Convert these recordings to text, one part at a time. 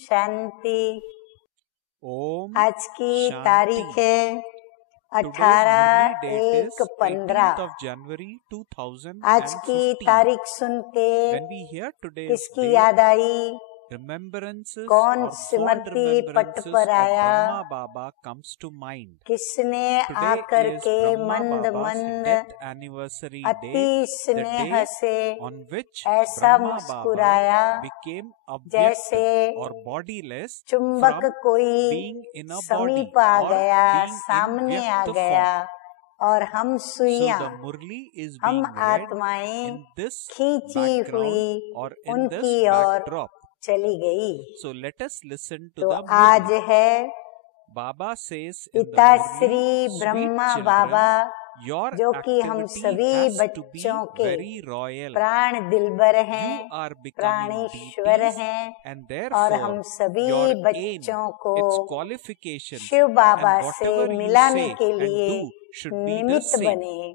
शांति। ओम आज की शांति। तारीख है Today's Murli date is 18/15। 18th of January 2015. आज की तारीख सुन के When we hear today's किसकी date, याद आई? remembrances कौन or fond स्मृति पट remembrances पर of आया? Brahma Baba comes to mind. किसने Today आकर is के Brahma मंद Baba's मंद death anniversary अति day, the स्नेह day से on which ऐसा Brahma मुस्कुराया Baba became जैसे avyakt or bodiless चुंबक from कोई being in a body समीप आ or गया, being in सामने आ vyakta गया, form. और हम So सुइयां, the Murli is हम being read आत्माएं in this खींची background हुई or in this उनकी ओर backdrop. चली गई। So let us listen to तो the आज Murli. है Baba says in the पिता Murli, Shri sweet Brahma children, Baba your जो कि हम activity सभी has to be बच्चों के very royal. प्राण दिलबर You हैं, are becoming प्राणेश्वर deities हैं, and और therefore हम सभी your aim, बच्चों को its qualifications Shiv Baba and से whatever you मिलाने say के and लिए do should be the निमित्त same. बने।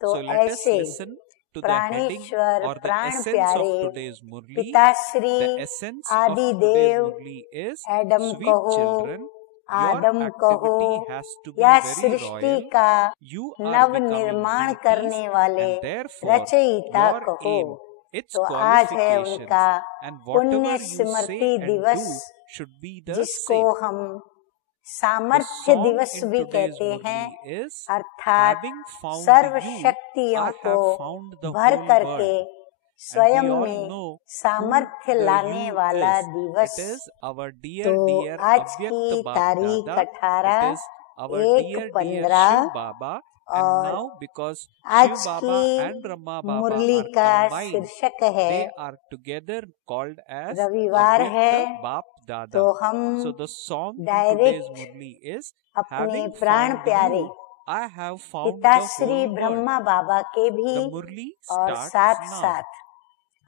तो So let us ऐसे listen to the heading प्राणेश्वर or the प्राण essence of प्यारे today's Murli. पिताश्री The essence of Adi today's Dev Murli is, Adam sweet कहो, children, your आदम कहो, activity has to be या very सृष्टि royal. का You are नव becoming निर्माण deities करने वाले and therefore रचयिता your कहो। aim, its तो आज है qualifications उनका and पुण्य whatever you Smriti say and दिवस, do should be the जिसको same. हम The सामर्थ्य song दिवस in भी today's कहते हैं, Murli is, अर्थात having found सर्व you, शक्तियों I को have found the भर whole करके world. And स्वयं we all में know सामर्थ्य who the लाने you वाला is. दिवस। It is our dear, तो dear आज की Avyakt Bap तारीख Dada. 18 It is our dear, dear 1/15 Shiv Baba. And और now because आज Shiv Baba की and Brahma Baba Murali are का combined, शीर्षक है they are together called as रविवार है। Avyakt Bap Dada. तो हम So the song in direct today's Murli is, अपने having प्राण found प्यारे you, I have found the पिताश्री whole world. ब्रह्मा बाबा के भी The Murli और starts साथ now. साथ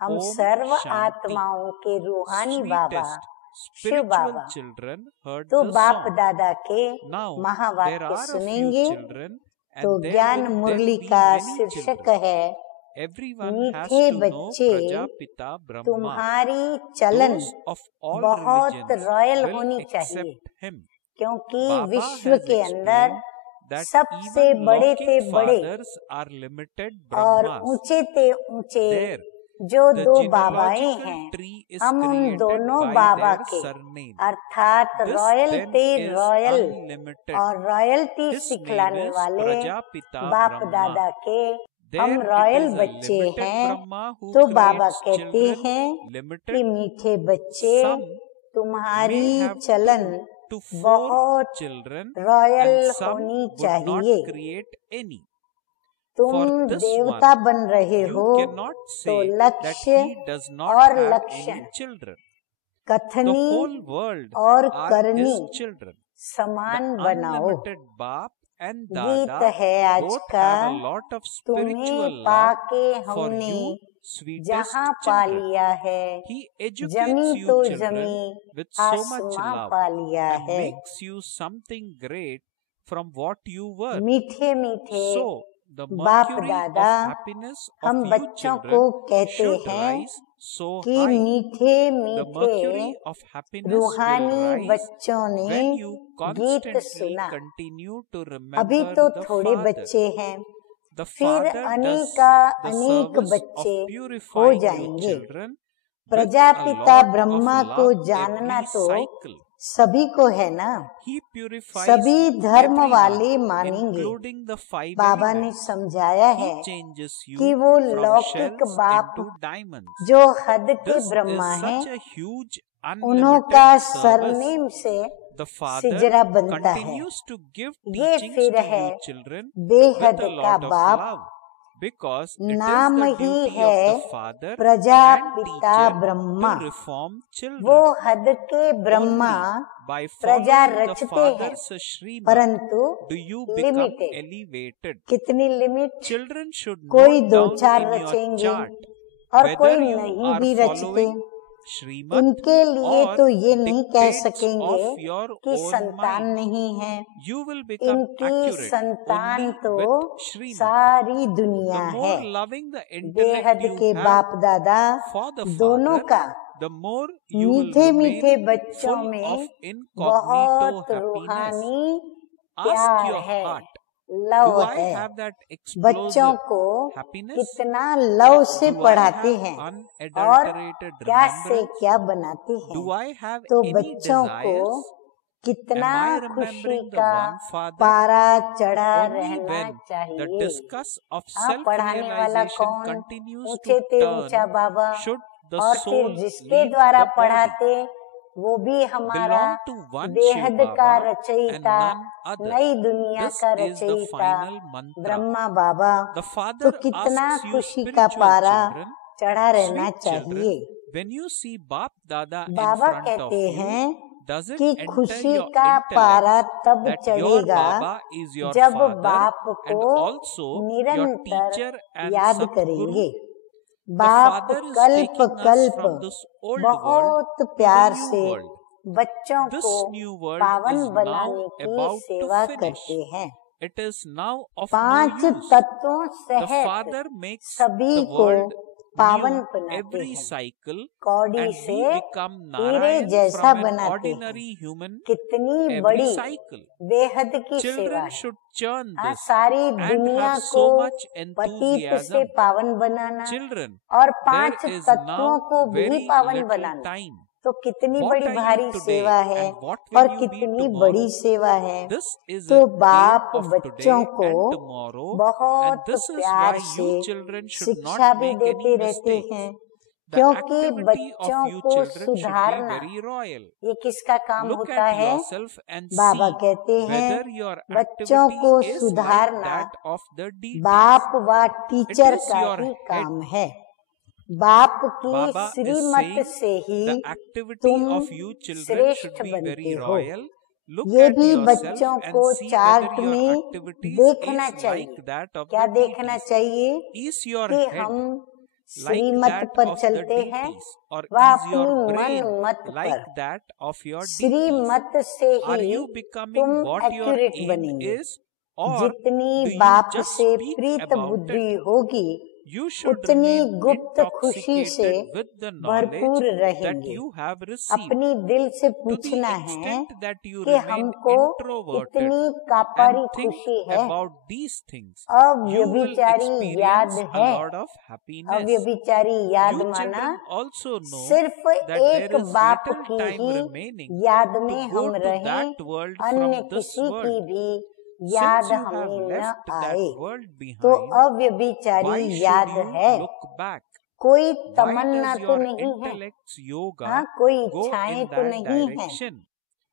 हम Om सर्व Shanti. आत्माओं के रूहानी बाबा Sweetest शिव spiritual बाबा children heard तो the बाप song. दादा के Now there महावाक्य are a few सुनेंगे। children तो and there ज्ञान will then मुरली be का many शीर्षक children. है, Everyone has मीठे to know बच्चे Prajapita Brahma. तुम्हारी चलन Those of all बहुत religions रॉयल will होनी चाहिए, accept him. क्योंकि Baba विश्व has के अंदर explained that सबसे even बड़े Lokik ते बड़े fathers are limited और Brahmas. ऊंचे ते ऊंचे There जो the दो बाबाएं genealogical हैं, tree is हम उन created दोनों by बाबा their के surname. अर्थात This रॉयल then ते is रॉयल unlimited. और रॉयल्टी His name सिखलाने is वाले Prajapita बाप Brahma. दादा के हम There it royal is a बच्चे limited हैं। Brahma who तो बाबा creates कहते children हैं कि limited. मीठे बच्चे Some तुम्हारी may have चलन 2 to 4 बहुत children रॉयल and some होनी would चाहिए। not create any. तुम For this देवता one, बन रहे you हो cannot तो say that लक्ष्य he does not और have लक्षण, any children. The कथनी whole world और are करनी his children. समान The बनाओ। unlimited Bap and गीत Dada है आज both का, have a lot of तुम्हें spiritual love पाके for हमने you, sweetest जहाँ पा children. लिया है, He educates जमी you तो children जमी with so much आसमां love पा लिया and है। makes you something great from what you were. मीठे मीठे So the बाप mercury of दादा happiness हम of you बच्चों को children कहते should हैं rise so कि high. मीठे The mercury मीठे of happiness will रूहानी rise बच्चों ने when you गीत constantly सुना। continue to अभी remember तो the थोड़े Father. बच्चे हैं, The फिर Father does अनेका the अनेक service of बच्चे हो purifying you जाएंगे। children with a Prajapita lot Brahma of को love जानना every तो cycle. सभी को है ना, He purifies सभी धर्म everyone, वाले मानेंगे। including the 5 बाबा ने elements. समझाया He है changes you कि वो from लौकिक shells बाप into diamonds. जो हद के This ब्रह्मा is हैं, such a huge उन्हों का unlimited service. सरनेम से The Father सिजरा बनता है। continues to give ये teachings फिर to है you children बेहद with a का lot of बाप, love. Because it is नाम the ही duty है of the Father and Prajapita teacher Brahma. to reform children. वो हद के ब्रह्मा Only by प्रजा following the रचते हैं, Father's Srimad परंतु do you become limited. elevated. कितनी लिमिट? Children should कोई note दो down चार in your रचेंगे chart और कोई whether you नहीं are भी रचते। following Srimad इनके लिए or तो ये नहीं कह dictates सकेंगे of your कि own संतान mind. नहीं है। You will become इनकी accurate संतान only तो with Srimad. सारी दुनिया The है। more loving the बेहद intellect के you बाप have दादा for the दोनों Father, का the more you will मीठे मीठे remain बच्चों full में of incognito बहुत happiness. रूहानी Ask प्यार your है, heart, लव do I है। have that बच्चों explosive को happiness? कितना लव से Do I पढ़ाते have हैं और unadulterated क्या से remembrance? क्या बनाते हैं। Do I have तो any बच्चों को desires? कितना Am I खुशी remembering the का one Father? पारा चढ़ा Only रहना when the चाहिए। discuss of पढ़ाने वाला self-realization कौन, continues ऊंचे to ते ऊंचा turn, बाबा, should the और soul फिर जिसके leave द्वारा the body, पढ़ाते वो भी हमारा belong to one Shiv बेहद का Baba and रचयिता, none other. नई दुनिया This का is the रचयिता final mantra. Brahma Baba. The तो Father कितना asks you, खुशी का spiritual पारा children, चढ़ा रहना sweet children, चाहिए। when you see Bap Dada in Baba front of कहते you, हैं does it कि enter खुशी your का पारा intellect तब that your चढ़ेगा Baba is your जब father बाप and को also your निरंतर teacher and याद Satguru? करेंगे। The बाप Father is कल्प taking us कल्प from this old world बहुत to the प्यार new से world. बच्चों This को new world पावन is now बनाने की about सेवा to finish. करते हैं। It is now of 5 no use. तत्वों The सहित Father makes सभी the को world पावन new बनाते every हैं। cycle कौड़ी and से we become हीरे Narayan जैसा from an बनाते हैं। ordinary human कितनी every बड़ी cycle. बेहद की सेवा Children है। should churn this सारी and दुनिया have को so much पतित से enthusiasm. पावन बनाना Children, और there 5 is तत्वों now को भी very पावन little बनाना, time. तो कितनी What बड़ी are you भारी today सेवा है and what will और you be कितनी tomorrow? बड़ी सेवा है। This is तो a बाप game of बच्चों today को and tomorrow, and बहुत this is प्यार why से you children should शिक्षा not भी make देते any रहते mistakes. हैं, The क्योंकि activity of बच्चों you को children should be सुधारना very royal. ये किसका काम Look होता at है। yourself and बाबा see कहते हैं whether your बच्चों को activity is like सुधारना that of the deities. बाप व It टीचर is का your ही head. काम है। बाप की Baba is श्रीमत saying से ही the activity तुम of you children should श्रेष्ठ be बनते very हो। royal. Look ये at भी yourself बच्चों and को see चार्ट whether your में activities देखना is चाहिए। like that of क्या the देखना deities. चाहिए Is your कि head हम like श्रीमत that पर of the चलते हैं deities, or व is your अपनी brain मन मत like पर। that of your deities? श्रीमत से Are ही you becoming तुम what your एक्यूरेट aim बनेंगे। is, or जितनी do you बाप just से speak प्रीत about बुद्धि it? होगी You should उतनी remain गुप्त खुशी से intoxicated with the knowledge भरपूर that रहेंगे। you have received. अपनी दिल से To the पूछना है extent that you कि remain हमको introverted इतनी कापारी and think खुशी है, about these things, you will अव्यभिचारी याद experience a है। lot of happiness. अव्यभिचारी याद You माना children also know सिर्फ that there एक is बाप little की time ही remaining याद to में go हम to रहें, that world अन्य from this किसी की world. भी याद Since you have हमें न left that आए। world तो behind, अव्यभिचारी why याद should है, you look back? कोई Why तमन्ना does तो your नहीं है, intellect's yoga हाँ कोई go इच्छाएं in तो that नहीं है। direction?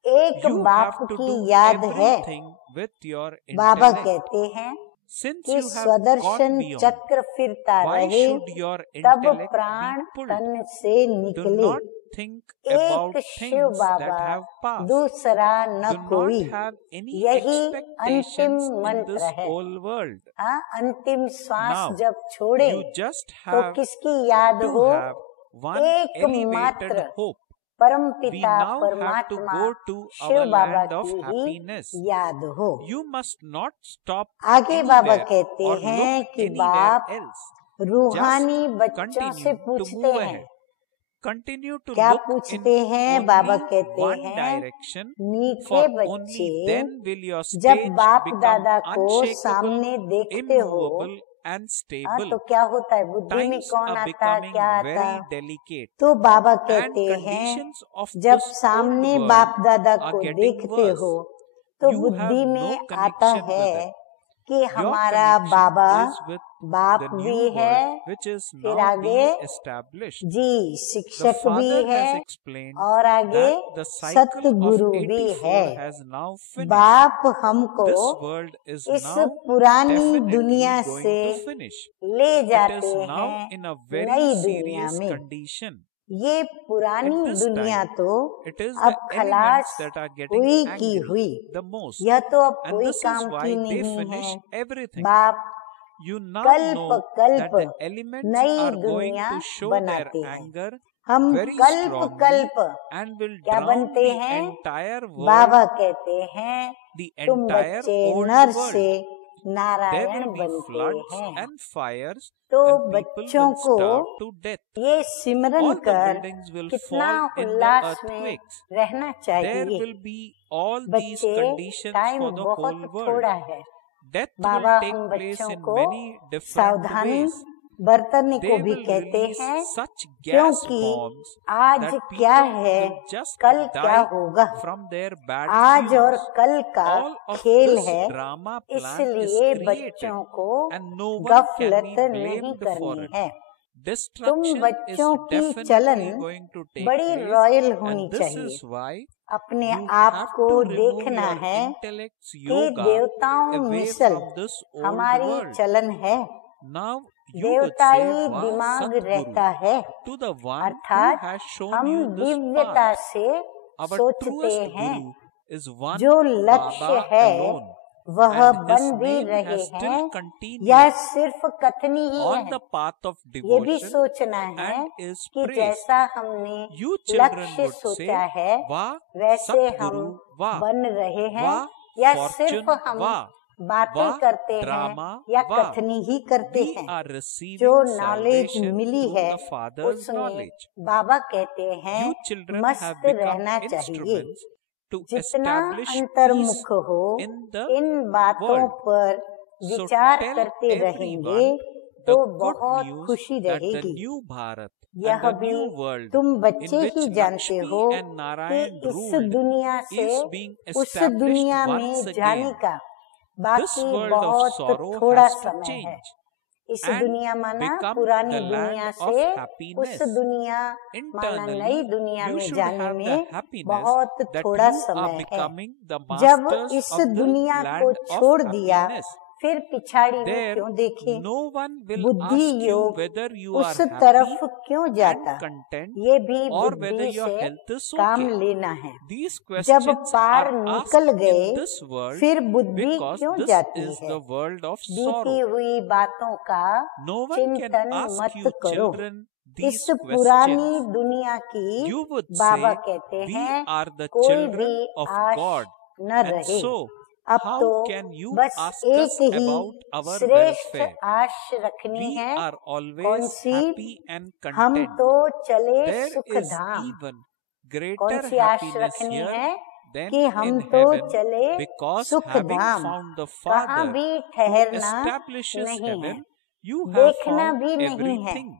एक You बाप have to की do याद है। everything with your Baba intellect. कहते हैं Since कि you have gone स्वदर्शन beyond, चक्र फिरता why रहे should your तब intellect प्राण be pulled? तन से Do निकले। not think about एक Shiv things that Baba have passed. दूसरा न Do कोई, not have any यही अंतिम expectations in मंत्र this है। whole world. हाँ अंतिम श्वास Now, जब छोड़े you just तो have किसकी याद to हो, have one elevated एकमात्र hope. परम We पिता now have to परमात्मा go to Shiv our Baba land of की happiness. ही याद हो। You must not stop आगे बाबा anywhere कहते or हैं look कि anywhere बाप else. रूहानी Just बच्चों से continue to पूछते move हैं। ahead. Continue to क्या look in पूछते हैं? बाबा only कहते one हैं direction, मीठे for बच्चे only then will your जब stage बाप become दादा को unshakable, सामने देखते हो, immovable and हाँ stable. तो क्या होता है, बुद्धि में Times कौन are आता, becoming क्या आता। very delicate, तो बाबा and कहते हैं conditions of जब this old सामने world बाप दादा are को getting देखते worse. हो तो You have बुद्धि no में आता connection with है it. कि Your हमारा connection बाबा is with बाप the भी new है, world which is फिर now आगे being established. जी The शिक्षक भी Father है has explained और आगे that the cycle of सतगुरु भी 84 है। has now finished. बाप हमको This world is इस now पुरानी definitely दुनिया going से to finish. ले It जाते is now हैं in a very नई दुनिया serious में। condition. ये पुरानी At this दुनिया time, तो It is अब the खलास elements that are getting हुई की angry हुई, the most. यह तो अब And कोई this is काम why की they नहीं finish है। everything. बाप You now कल्प know कल्प that the elements नई are going दुनिया to show their बनाते हैं। anger हम very कल्प strongly कल्प and will क्या drown बनते the हैं? entire world, बाबा कहते हैं the तुम entire बच्चे old नर world. से there नारायण will be बनते floods हैं। and fires, तो and people बच्चों will को starve to death. ये सिमरन All the कर buildings will कितना fall in the उल्लास में earthquakes. रहना There चाहिए। will be all these बच्चे, conditions टाइम for the बहुत whole world. थोड़ा है। Death will बाबा take हम place बच्चों in को many different सावधानी ways. बरतने को They भी will कहते release हैं, such gas क्योंकि bombs आज that क्या people है, will just कल क्या die होगा। from their bad आज और fumes. कल का All of खेल this है, drama plan is इसलिए created, बच्चों को and no one can गफलत be नहीं blamed for करनी it. है। तुम Destruction is बच्चों की चलन definitely going to take बड़ी place, रॉयल होनी and this चाहिए। is why अपने you आप have को to remove देखना your है intellect's कि yoga देवताओं away misal from this old हमारी world. चलन है। Now you would say, देवताई "Wow, दिमाग रहता Satguru, है, to the one who अर्थात has shown हम you this दिव्यता path. से Our सोचते truest हैं। Guru is one जो लक्ष्य Baba है alone, वह and his बन भी name रहे has still हैं continued या सिर्फ कथनी ही on है। the path of ये भी devotion सोचना है and is कि praised. जैसा हमने You children लक्ष्य would say, सोचा है "Wow, वैसे हम Satguru, wow, बन रहे हैं, wow, या fortune, सिर्फ हम wow, बातें wow, करते drama, हैं या wow. कथनी ही करते We हैं। are receiving जो नॉलेज salvation मिली through है the Father's उसमें knowledge. बाबा कहते हैं You children have मस्त become रहना चाहिए। instruments to जितना establish peace अंतर्मुख हो in the इन बातों world. पर So विचार tell करते रहेंगे everyone तो the good बहुत news खुशी that the रहेगी। new Bharat यह and the भी new world तुम in बच्चे which ही जानते Lakshmi हो and कि Narayan इस ruled दुनिया से is being उस established दुनिया once में जाने again. का This बाकी world of बहुत sorrow थोड़ा has to समय है। change इस and दुनिया माना become पुरानी the दुनिया land of से happiness. उस दुनिया माना नई Internally, दुनिया you में should जाने have the में happiness बहुत that थोड़ा you are समय है। becoming the जब masters इस of the दुनिया को land छोड़ of दिया happiness. फिर पिछाड़ी में There, क्यों देखे। no one will बुद्धि ask you योग whether you उस are तरफ happy क्यों and जाता, content ये भी or whether बुद्धि your से health is काम okay. लेना है। These जब questions पार are निकल asked गए in this world फिर बुद्धि because क्यों this जाती is है। the world of बीती sorrow. हुई बातों का No one can चिंतन ask मत you, करो। children, इस these पुरानी questions. दुनिया की You would बाबा say, कहते we हैं are the कोई children भी of आश God. न And रहे। so, अब how तो can you बस ask एक us ही about our श्रेष्ठ welfare? आश रखनी We है। are कौन always सी? happy and हम content. तो चले There सुख is धाम। even कौन greater सी आश happiness रखनी here है than कि हम in तो heaven, चले because सुख having धाम। found the कहाँ Father भी who ठहरना establishes नहीं है, heaven, you have देखना found भी नहीं है, everything.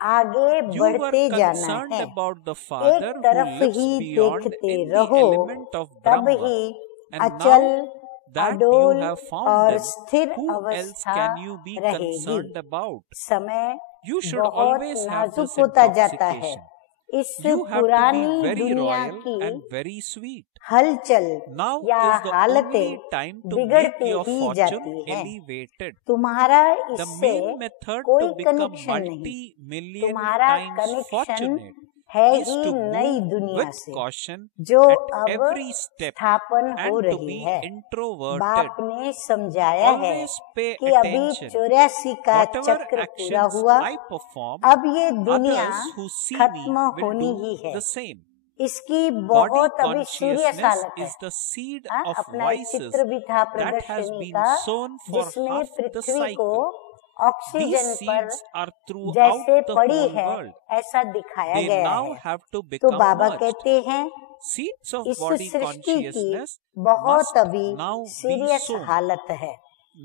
आगे You were बढ़ते जाना concerned है। about the Father एक who तरफ lives ही beyond देखते in the रहो, element of तब Brahma. ही And अचल now that अडोल you have found और them, स्थिर who else अवस्था can you be रहेगी। concerned about? समय You should बहुत always have नाजुक this होता जाता है। intoxication. इस You have to पुरानी be very दुनिया royal की and very sweet. हलचल Now या is the only हालतें time to make बिगड़ती your ही fortune जाती हैं। elevated. तुम्हारा The इससे main method कोई to become कनेक्शन नहीं। multi-million तुम्हारा times कनेक्शन fortunate है is ही to नई move दुनिया with से caution जो at अब every step स्थापन हो and to रही be है। introverted. बाप ने समझाया है Always pay कि अभी attention. 84 का Whatever चक्र पूरा actions हुआ, I perform, अब ये दुनिया others who see me खत्म will होनी do ही है। the same. इसकी Body बहुत अभी सूर्य consciousness सालत है। is the seed हाँ, of अपना एक vices चित्र भी था that has प्रदर्शनी been का sown for जिसमें half the पृथ्वी को cycle. These ऑक्सीजन पर seeds are throughout जैसे the पड़ी whole है world. ऐसा दिखाया They गया now है। have to तो become बाबा merged. कहते हैं Seeds of इस body सृष्टि की consciousness बहुत must अभी now be सीरियस sown. हालत है।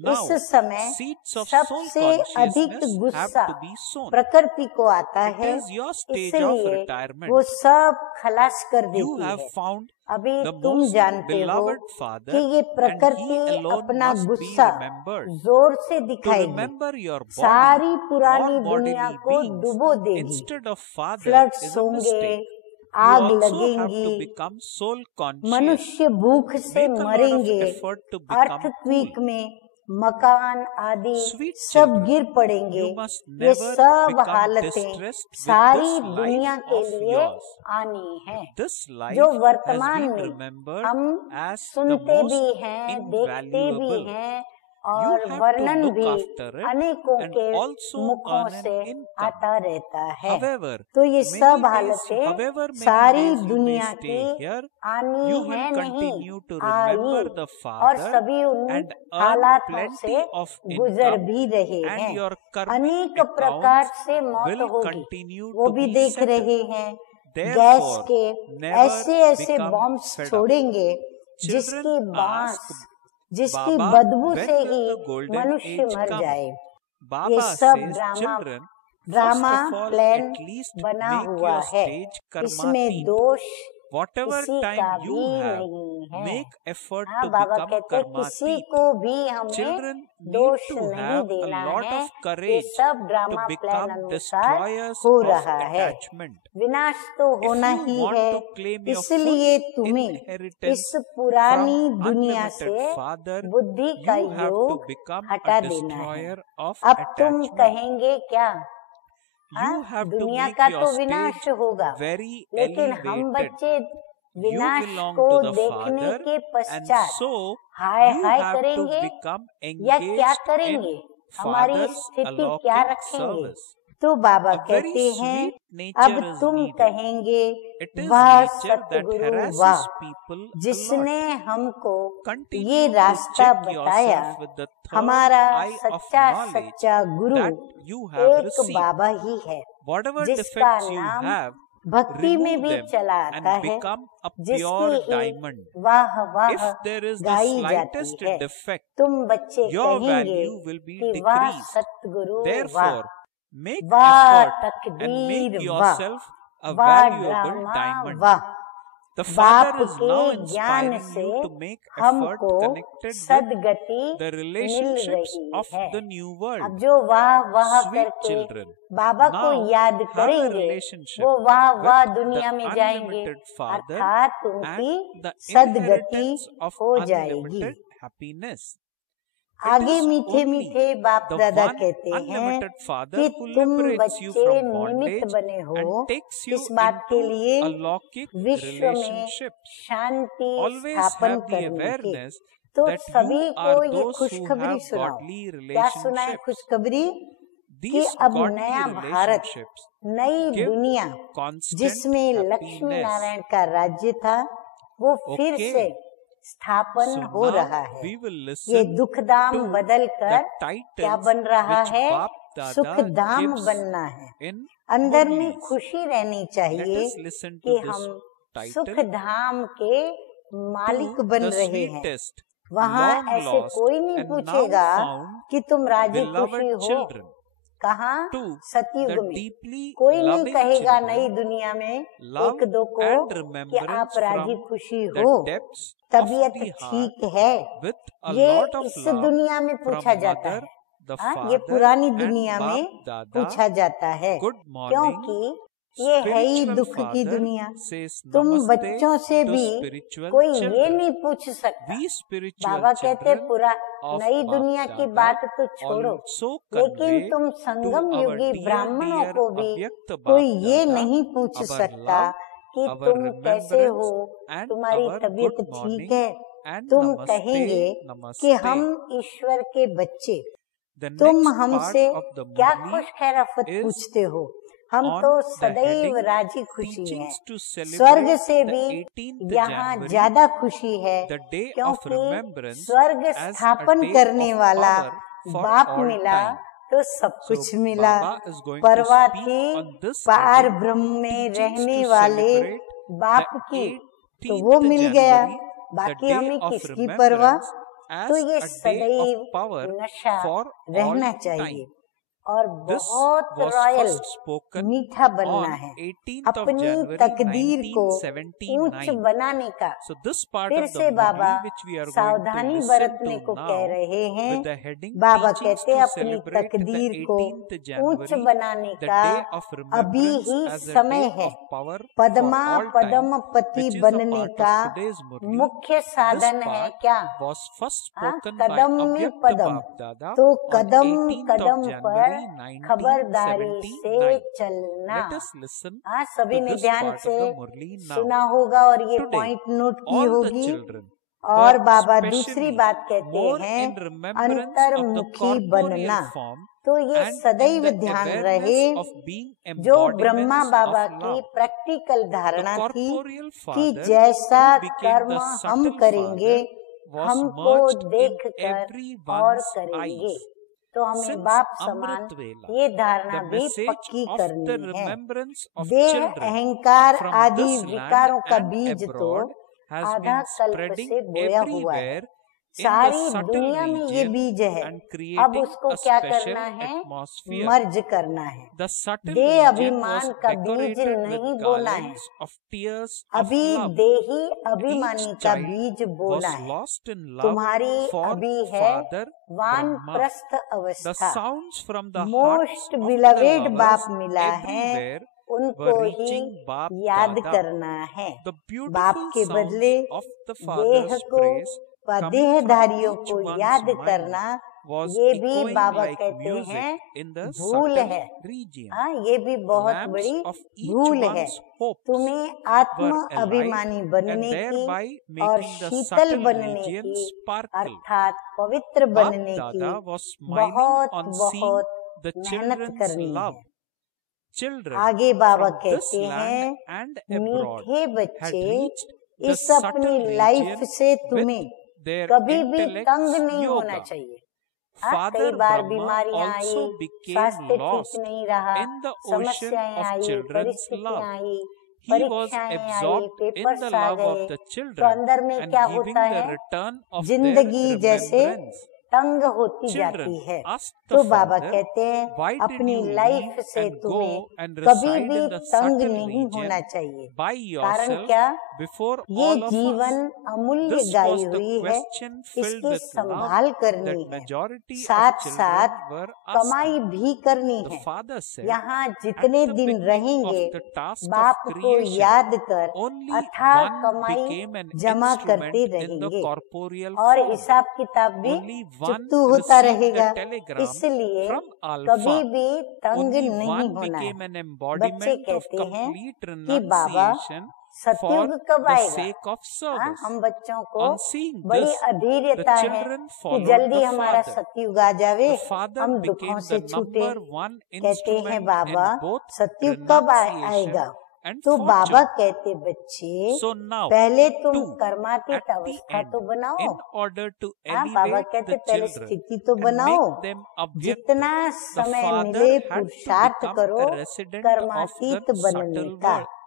Now, इस समय seeds of soul सबसे अधिक consciousness have गुस्सा to be sown. प्रकृति को आता It है, is your stage of इसलिए retirement. वो सब खलास कर You देती have है। found अभी the तुम most जानते हो beloved कि Father, ये and प्रकृति He alone अपना must be गुस्सा remembered. जोर से To दिखाएगी, remember your body सारी or पुरानी दुनिया bodily को beings डुबो देगी। instead of Father floods is a होंगे, mistake. You आग also have to लगेंगी, become soul conscious. मनुष्य भूख से Make a lot of मरेंगे, effort to become earthquake cool. में मकान आदि Sweet सब children, गिर पड़ेंगे। you must ये never सब become हालतें distressed with सारी this दुनिया life के of लिए yours. आनी है। This life जो has वर्तमान been में remembered हम as the सुनते most भी हैं, देखते भी invaluable. हैं, और have to वर्णन look भी after it अनेकों and के also मुखों earn an से income. आता रहता है। However, तो ये many सब days, हालतें however many सारी days you may दुनिया stay की here, आनी you will है नहीं, continue to remember I, the और Father सभी उन and earn हालातों plenty से of गुजर income, भी रहे and हैं। your karmic अनेक प्रकार accounts से मौत will होगी, continue वो to भी be देख settled. रहे हैं। गैस Therefore, के never ऐसे ऐसे become बॉम्ब्स fed up. छोड़ेंगे Children जिसकी बांस, ask, जिसकी Baba, बदबू when से will ही the golden मनुष्य age मर come? जाए। ये Baba सब says, drama children, first drama of all, plan at least बना make हुआ your है, stage karma इसमें themed. दोष Whatever किसी time का you भी have, नहीं है। make effort हाँ, to बाबा become कहते karma किसी themed. को भी हमें Children need दोष to नहीं have a देना lot है। of ये courage सब to ड्रामा प्लान become अनुसार destroyers हो of रहा है। attachment. विनाश तो If होना you ही want है, to claim your full इसलिए तुम्हें inheritance इस पुरानी from दुनिया unlimited से Father, बुद्धि का you have to योग become हटा a देना है। destroyer of अब तुम attachment. कहेंगे क्या? You हाँ, have to दुनिया make का your तो विनाश stage होगा, very लेकिन हम elevated. बच्चे You विनाश belong को to the देखने Father, के and पश्चात so hi you hi have to करेंगे become या क्या engaged in करेंगे, हमारी Father's स्थिति क्या alaukic रखेंगे? service. तो बाबा A very कहते हैं, sweet अब nature is तुम needed. कहेंगे It is वाह nature that सतगुरु harasses वाह, people a जिसने lot. हमको Continue ये to रास्ता check बताया। yourself with the third हमारा eye of सच्चा knowledge सच्चा गुरु that you have एक received. बाबा ही है, Whatever जिसका defects you नाम have, भक्ति में remove भी them चला and आता है, become a जिसकी pure ही diamond. वाह वाह If there is the गाई slightest जाती है। defect, तुम बच्चे your कहेंगे value will be कि वाह decreased. सतगुरु वाह, Therefore, make वाह effort and तकदीर make वाह, yourself a वाह valuable ड्रामा diamond. वाह। The बाप Father is के now ज्ञान inspiring से you to make effort हमको connected with Sadgati the mill relationships रही of है। the new अब world. जो वाह वाह Sweet करके children, बाबा को now याद have a करेंगे, relationship वो वाह वाह with दुनिया the में जाएंगे, unlimited Father अर्थात उनकी and the Sadgati inheritance of हो जाएगी। unlimited happiness. It आगे is मीठे only मीठे बाप the दादा one कहते हैं unlimited Father कि who तुम liberates you बच्चे from निमित्त bondage बने हो and takes you इस बात के into लिए alaukic विश्व में relationships. शांति Always स्थापन have the करने की। awareness तो that सभी you को are ये those who खुशखबरी have सुनाओ। godly क्या सुनाए relationships. खुशखबरी? कि These अब godly नया भारत, relationships नई give दुनिया constant जिसमें लक्ष्मी happiness. नारायण का राज्य था, वो फिर Okay. से स्थापन So हो now रहा है। we will ये listen दुखधाम to बदल the कर क्या titles बन रहा which है? Bap Dada सुखधाम gives बनना है। in अंदर में Murlis. खुशी रहनी Let चाहिए us listen कि to this हम title सुखधाम के मालिक to बन the रहे हैं। sweetest, वहाँ long ऐसे lost कोई नहीं and now पूछेगा found कि तुम राजी beloved खुशी हो। children. कहाँ? To सतयुग the में। deeply कोई नहीं loving कहेगा children, नई दुनिया में love एक दो को and कि remembrance आप राजी from खुशी the हो, depths of तबीयत the heart ठीक है। with a ये lot of इस love दुनिया में from पूछा जाता mother, है। the हाँ, father ये पुरानी and दुनिया में Bap Dada. पूछा जाता है, Good morning. क्योंकि ये है ही Spiritual दुख की father दुनिया। says तुम namaste बच्चों से to भी spiritual कोई ये children. नहीं पूछ सकता। We spiritual बाबा कहते children पूरा of नई Bap दुनिया की Dada बात तो छोड़ो, also लेकिन convey तुम to संगम our युगी dear ब्राह्मणों dear को भी Avyakt कोई Bap ये Dada नहीं पूछ our सकता love, कि our तुम कैसे हो, remembrance and तुम्हारी our तबीयत good ठीक morning है। and तुम namaste, कहेंगे कि namaste. हम ईश्वर के बच्चे, The तुम next हमसे part of the क्या Murli खुश खैराफत is पूछते हो? हम on तो the सदैव heading राजी खुशी हैं। Teachings to स्वर्ग celebrate से the भी 18th यहाँ January, ज्यादा खुशी है, the day of क्योंकि remembrance स्वर्ग as a स्थापन day करने of वाला power for बाप all मिला time. तो सब So कुछ मिला। Baba is going to परवा speak थी on this पार heading, ब्रह्म में teachings रहने to वाले celebrate बाप the की, तो वो 18th मिल गया, January, the बाकी day हमें of किसकी परवाह? remembrance तो as ये a day of सदैव power नशा for रहना all चाहिए time. और This बहुत was रॉयल first spoken मीठा बनना on है, 18th of अपनी January तकदीर को ऊंच 1979. बनाने का। So this part फिर of the से बाबा Murli which we are going to सावधानी listen बरतने to को कह now रहे हैं। with the heading Baba Teachings कहते to अपनी celebrate the तकदीर को 18th ऊंच January, बनाने the का day of अभी remembrance ही as a समय day है। of power for Padma all time, पदम पति which is a बनने part का of today's Murli. मुख्य This साधन है part क्या? was first हाँ, spoken by कदम में Avyakt पदम, Bap Dada तो on Kadam 18th Kadam of पर January खबरदारी से 1979. चलना। Let us listen हाँ, सभी to ने this ध्यान part of से the Murli now. सुना होगा और ये Today, पॉइंट नोट की all the होगी। children और but बाबा दूसरी specially बात कहते more हैं in remembrance of the अंतर्मुखी बनना। corporeal form तो ये and in सदैव the ध्यान awareness रहे of being जो ब्रह्मा embodiments बाबा of की love. प्रैक्टिकल The धारणा थी corporeal कि father जैसा who became कर्म the हम subtle करेंगे father was हमको merged in देखकर और everyone's करेंगे। eyes. तो हमें Since बाप समान Amrit Vela, ये धारणा the भी message पक्की of the करनी है। remembrance of देह children अहंकार from आदि this land विकारों का and बीज तो abroad has आधा been कल्प spreading से बोया हुआ है। everywhere in the सारी subtle दुनिया में ये region बीज है, and अब creating उसको a क्या special करना है? atmosphere. मर्ज करना है। The subtle देह region अभिमान was का बीज decorated नहीं with बोना है, garlands of tears of अभी love. देही Each अभिमानी का child बीज was बोना है। lost in love तुम्हारी for अभी है Father Brahma. वानप्रस्थ The अवस्था। sounds from the hearts most of the beloved बाप lovers मिला है, everywhere उनको were ही reaching Bap याद Dada. करना है। The बाप beautiful के sounds बदले of the देह Father's को praise व coming from देहधारियों each को one's याद mind करना, was ये भी echoing बाबा like कहते music हैं in the भूल subtle है। region. हाँ, ये भी बहुत Lamps बड़ी of each भूल है। one's hopes तुम्हें आत्म were alight अभिमानी and बनने की thereby और making the शीतल subtle बनने region की sparkle. अर्थात पवित्र Bap बनने की Dada was smiling बहुत on seeing बहुत the मेहनत children's करनी love. है। Children आगे बाबा from this कहते हैं land and abroad मीठे had बच्चे, reached the इस subtle अपनी लाइफ region से with तुम्हें their कभी भी तंग intellect's नहीं होना yoga. चाहिए। Father कई बार Brahma बीमारियां also आई, became स्वास्थ्य lost ठीक नहीं रहा, in the ocean समस्याएं of आई, children's परिस्थितियां love. आई, He was परीक्षाएं आई, absorbed in पेपर्स the आ love of गए, the तो children अंदर में and क्या giving होता the है? return of their जिंदगी जैसे remembrance. तंग होती Children जाती है। asked तो the बाबा Father, कहते हैं why did अपनी you लाइफ leave से and तुम्हें go and कभी reside भी in the तंग subtle नहीं होना region चाहिए। by कारण yourself क्या? before ये all of जीवन us? अमूल्य This गाई was the हुई है, question filled इसकी with love संभाल करनी that है, majority of साथ children साथ were कमाई asking. भी करनी The है। Father said, यहाँ at जितने the दिन beginning रहेंगे of the task of बाप को creation, याद कर only अथाह one कमाई became an जमा करते instrument in the रहेंगे corporeal और form. हिसाब किताब भी Only one चुकतू होता received रहेगा। the telegram इसलिए from कभी Alpha. भी तंग Only नहीं one होना है। became an बच्चे embodiment of कहते हैं complete कि बाबा renunciation for सतयुग कब the आएगा? sake of हाँ, service. हम बच्चों को On seeing बड़ी this, अधीरता the है children कि followed जल्दी the हमारा Father. सतयुग आ जावे, The Father हम दुखों became से the छूटे। number one कहते हैं instrument बाबा in both सतयुग कब renunciation आएगा? and तो बाबा fortune. कहते बच्चे So now, पहले तुम too, कर्मातीत at the अवस्था end, तो बनाओ। in order to हाँ, बाबा elevate कहते the पहले children स्थिति तो and बनाओ, make them avyakta, जितना the समय Father मिले had to पुरुषार्थ become करो a resident of the कर्मातीत बनने subtle का। world.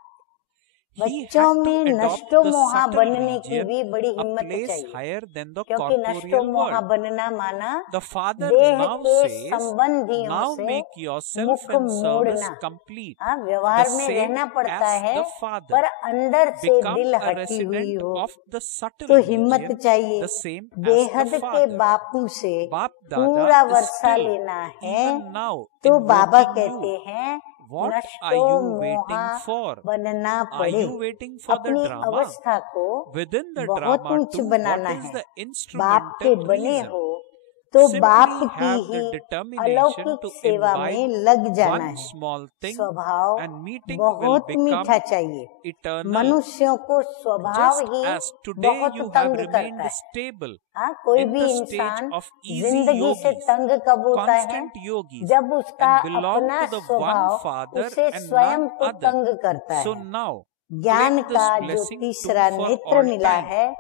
He बच्चों had to में adopt नष्टो the मोहा subtle बनने की region, भी बड़ी a हिम्मत place चाहिए, higher than the क्योंकि नष्टो corporeal मोहा world. बनना माना The Father देह now के says, संबंधियों now से make yourself मुख and service मोड़ना। complete, हाँ, the व्यवहार में same रहना पड़ता as है, the Father. पर अंदर से Become दिल a हटी हुई resident हो of the subtle तो हिम्मत region, चाहिए। the same as बेहद the के Father. बापू से Bap पूरा Dada is वर्षा still, लेना है, even now, तो बाबा invoking कहते you. हैं What are नष्टो you मोहा waiting for? बनना Are पड़े। you waiting for the अपनी drama? अवस्था को Within the बहुत drama ऊंच too, बनाना what is है। the बाप के instrumental बने reason? हो तो बाप Simply की have the ही determination अलौकिक to सेवा में imbibe लग जाना one है। small thing स्वभाव and meeting will बहुत मीठा become चाहिए। eternal. मनुष्यों को स्वभाव Just ही as today बहुत you have तंग remained करता है। stable हाँ, कोई in भी the इंसान stage of easy जिंदगी से yogis, तंग कब होता है? constant yogis, जब उसका and belong अपना to the one स्वभाव Father उसे and स्वयं none को other. तंग करता So है। now, ज्ञान claim this का जो blessing too तीसरा for नेत्र all मिला time. है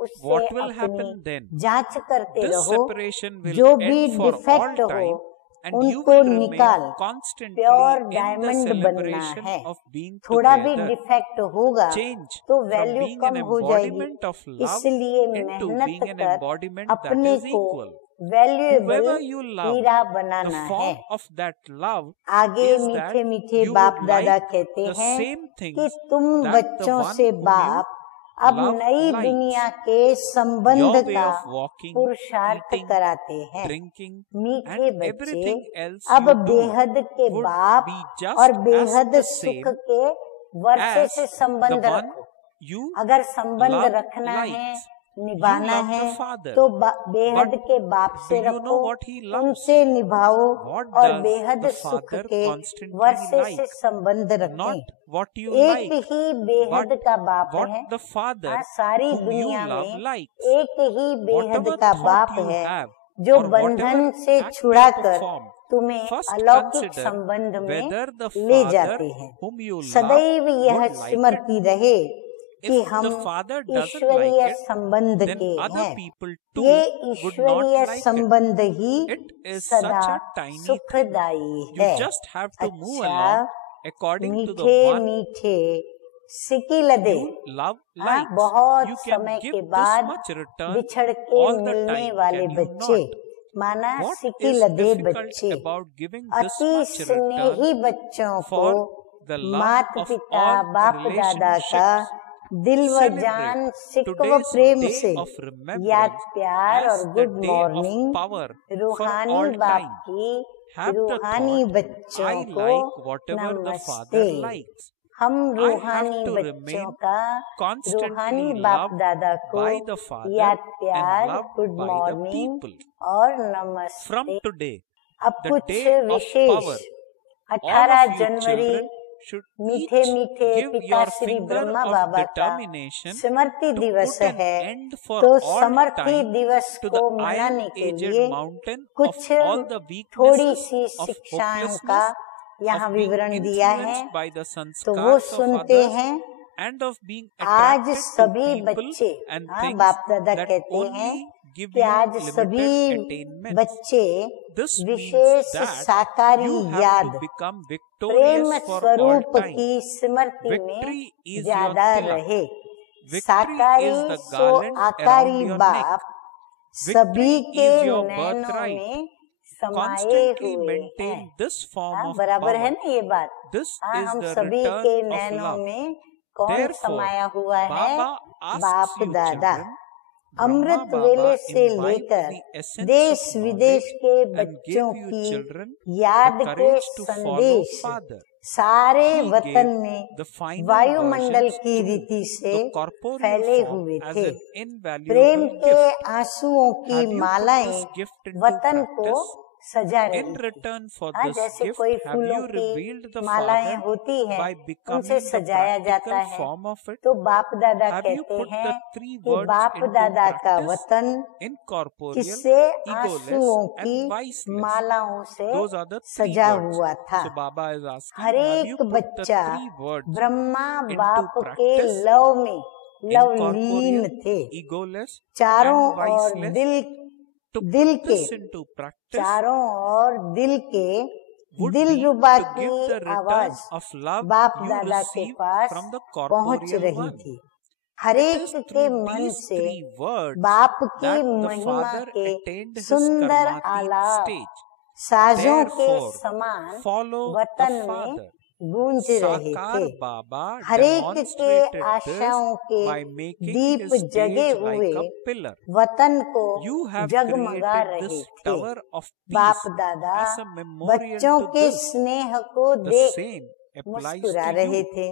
उससे What will happen अपनी then? जांच करते This रहो, separation will जो भी end for all डिफेक्ट हो time, and you उनको will remain निकाल constantly pure in the diamond बनना celebration है। of being थोड़ा भी together. डिफेक्ट होगा Change तो from value being come an हो जाएगी। embodiment of love इसलिए into मेहनत being an कर embodiment that अपने is को equal. Valuable Whoever you love, हीरा the बनाना है। form of that love आगे is that मीठे मीठे you बाप would दादा like कहते the हैं same कि things तुम that the बच्चों one से whom you बाप अब love नई likes. दुनिया के संबंध Your way का of walking, पुरुषार्थ eating, कराते हैं। drinking, मीठे and बच्चे everything else अब you do बेहद के would बाप be just और as बेहद the सुख same के वर्षे as से the संबंध one रखो। you अगर संबंध love रखना है likes. निभाना love the है Father, तो बेहद but के बाप से do you रखो, know what he loves? उनसे निभाओ What और does बेहद the सुख Father के constantly वर्षे से like? संबंध रखें। Not what you एक like, ही बेहद but का बाप what है। the Father सारी whom you दुनिया love में likes. एक ही बेहद Whatever का thought बाप you है have जो or बंधन whatever से act you छुड़ाकर perform, तुम्हें first अलौकिक consider संबंध में whether the ले Father जाते हैं। whom you love सदैव यह would like it. स्मृति रहे कि If हम the Father doesn't ईश्वरीय like it, संबंध then के other हैं। people ये too would not ईश्वरीय like it. संबंध ही It is सदा such a tiny thing. सुखदायी You है। just have to move अच्छा, along according to the मीठे one मीठे सिकिलदे you love likes. बहुत You can समय give के this बाद much return बिछड़ के all the मिलने time, वाले can you बच्चे, not? माना What is सिकिलदे difficult बच्चे, about giving this अति much स्नेही return बच्चों को for the love माता of पिता all बाप दादा का relationships? दिल व Celebrate जान सिक व today's प्रेम day से of remembrance याद प्यार as और the good day of morning power for रूहानी all बाप time. की Have the रूहानी thought, बच्चों I को like whatever the Father नमस्ते। likes. हम I have रूहानी to बच्चों remain का constantly रूहानी बाप loved दादा को by the Father याद and प्यार loved good by the morning people. और From नमस्ते। today, अब the कुछ day of विशेष power, all 18 of you जनवरी children should मीठे each मीठे give पिता your Shri finger Brahma of Baba का determination समर्थी to दिवस put an है, end for तो all समर्थी time दिवस to को the मनाने के iron-aged लिए mountain of कुछ all the थोड़ी weaknesses सी of शिक्षाओं का hopelessness, यहाँ of being विवरण दिया है, influenced by the तो वो sanskars of सुनते others, हैं। and of being आज attracted to सभी people बच्चे, and हाँ, things बाप दादा that कहते हैं only give कि you आज limited सभी attainments. बच्चे This means wishes that साकारी you have याद to become Prem victorious for all स्वरूप time. की स्मृति में Victory is your ज्यादा tilak. रहे। Victory साकारी is the so garland आकारी around your बाप neck. सभी Victory के is your नैनों birthright. में समाये Constantly हुए maintain हैं। this form हाँ, of बराबर है power. ना ये बात। This हाँ, is हम the सभी return के of नैनों love. में कौन Therefore, समाया हुआ है? Baba asks बाप you दादा। children, अमृत Brahma वेले Baba से imbibe लेकर the essence देश of विदेश knowledge के and बच्चों give you की children याद the के courage to follow संदेश Father. सारे He वतन gave में the final वायुमंडल versions की to रीति से the corporeal फैले form हुए as थे। an प्रेम invaluable के gift. आंसुओं की Have you put मालाएं this gift into वतन को practice? सजा रही In थी। return for हाँ, this जैसे gift, कोई have फूलों you की revealed the मालाएं Father होती हैं, by उनसे becoming the सजाया जाता practical है। form of it? तो बाप दादा Have you कहते put the हैं three कि words बाप into दादा का practice? वतन Incorporeal, किससे? egoless, आंसुओं की and viceless. मालाओं से Those are the three सजा words. हुआ था। So Baba is asking, her have एक you put the बच्चा three words ब्रह्मा into बाप के practice? लव में लवलीन Incorporeal, थे। egoless, चारों and ओर viceless. To दिल put के this into practice चारों ओर दिल के would दिल be रुबा to give की the return आवाज of love बाप you दादा के receive पास from the पहुंच corporeal रही one. थी। It हरेक is के through मन these से three words बाप की that the महिमा Father के attained his सुंदर Karmatit आलाप stage. साजों के Therefore, समान follow the वतन में Father. गूंज रहे Sakar थे। Baba हरेक के demonstrated this आशाओं के by making दीप his जगे stage हुए like a pillar. वतन को You have जगमगा created रहे this थे। tower of बाप peace दादा as a memorial बच्चों to के this. स्नेह को The देख same applies मुस्कुरा to रहे you. थे।